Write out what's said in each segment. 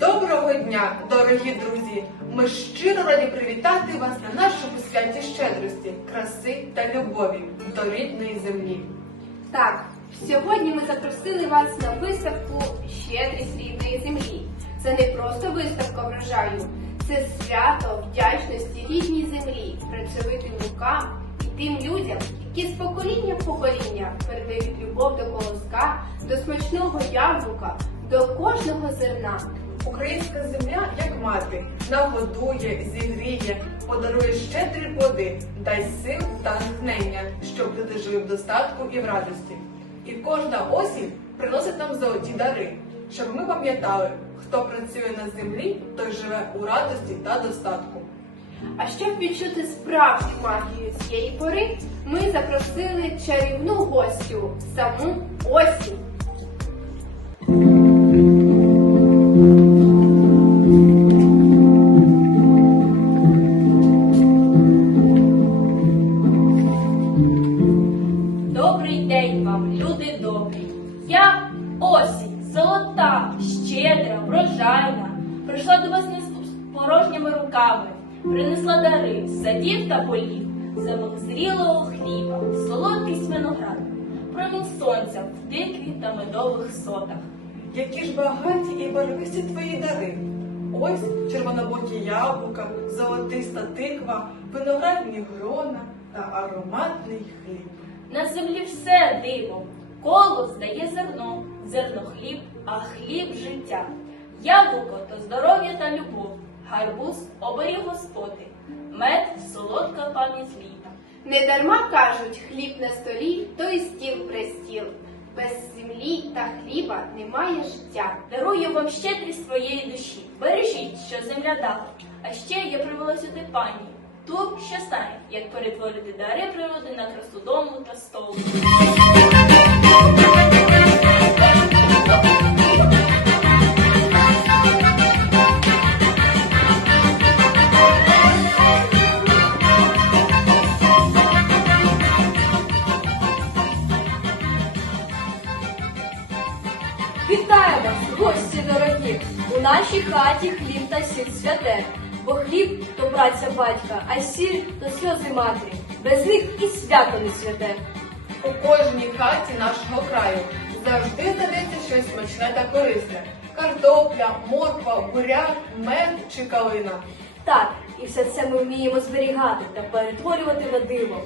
Доброго дня, дорогі друзі! Ми щиро раді привітати вас на нашому святі щедрості, краси та любові до рідної землі. Так, сьогодні ми запросили вас на виставку Щедрість рідної землі. Це не просто виставка врожаю, це свято вдячності рідній землі, працьовитим рукам і тим людям, які з покоління в покоління передають любов до колоска, до смачного яблука, до кожного зерна. Українська земля, як мати, нагодує, зігріє, подарує щедрі плоди, дасть сил та натхнення, щоб люди жили в достатку і в радості. І кожна осінь приносить нам золоті дари, щоб ми пам'ятали, хто працює на землі, той живе у радості та достатку. А щоб відчути справжню магію цієї пори, ми запросили чарівну гостю саму осінь. Я осінь, золота, щедра, врожайна. Прийшла до вас не з порожніми руками, принесла дари з садів та полів, зрілого хліба, солодкий виноград, промінь сонця в диких та медових сотах. Які ж багаті і барвисті твої дари. Ось червонобокі яблука, золотиста тиква, виноградні грона та ароматний хліб. На землі все диво, колос дає зерно, зерно хліб, а хліб життя. Яблуко то здоров'я та любов, гарбуз оберіг господи, мед солодка пам'ять літа. Недарма кажуть, хліб на столі, то й стіл престіл. Без землі та хліба немає життя. Дарую вам щедрість своєї душі. Бережіть, що земля дала. А ще я привела сюди пані, ту, що знає, як перетворити дари природи на красу дому та столу. Вітаю вас, гості дорогі! У нашій хаті хліб та сіль святе, бо хліб то праця батька, а сіль то сльози матері. Без них і свято не святе. У кожній хаті нашого краю завжди знайдеться щось смачне та корисне. Картопля, морква, буряк, мед чи калина. Так, і все це ми вміємо зберігати та перетворювати на диво.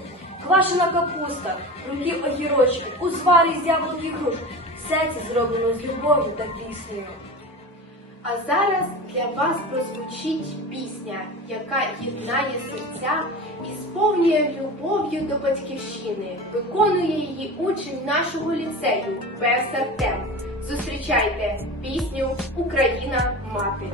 Квашена капуста, руки огірочки, узвари з яблук і груш. Все це зроблено з любов'ю та піснею. А зараз для вас прозвучить пісня, яка єднає серця і сповнює любов'ю до батьківщини. Виконує її учень нашого ліцею Пес Артем. Зустрічайте пісню Україна мати.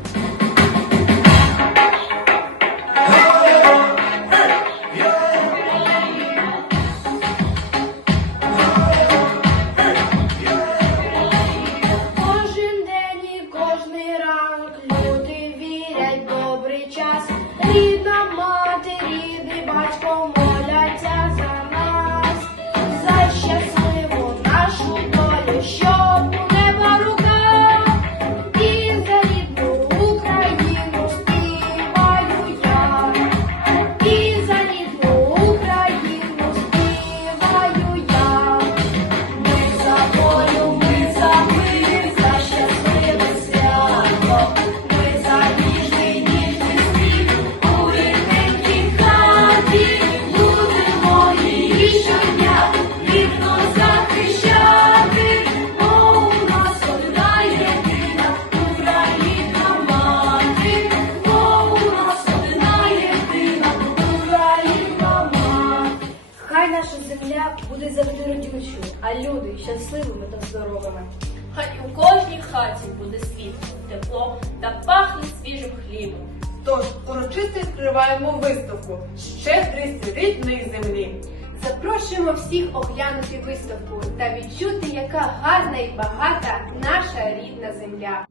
Люди щасливими та здоровими. Хай у кожній хаті буде світло, тепло та пахне свіжим хлібом. Тож урочисто відкриваємо виставку Щедрість рідної землі. Запрошуємо всіх оглянути виставку та відчути, яка гарна і багата наша рідна земля.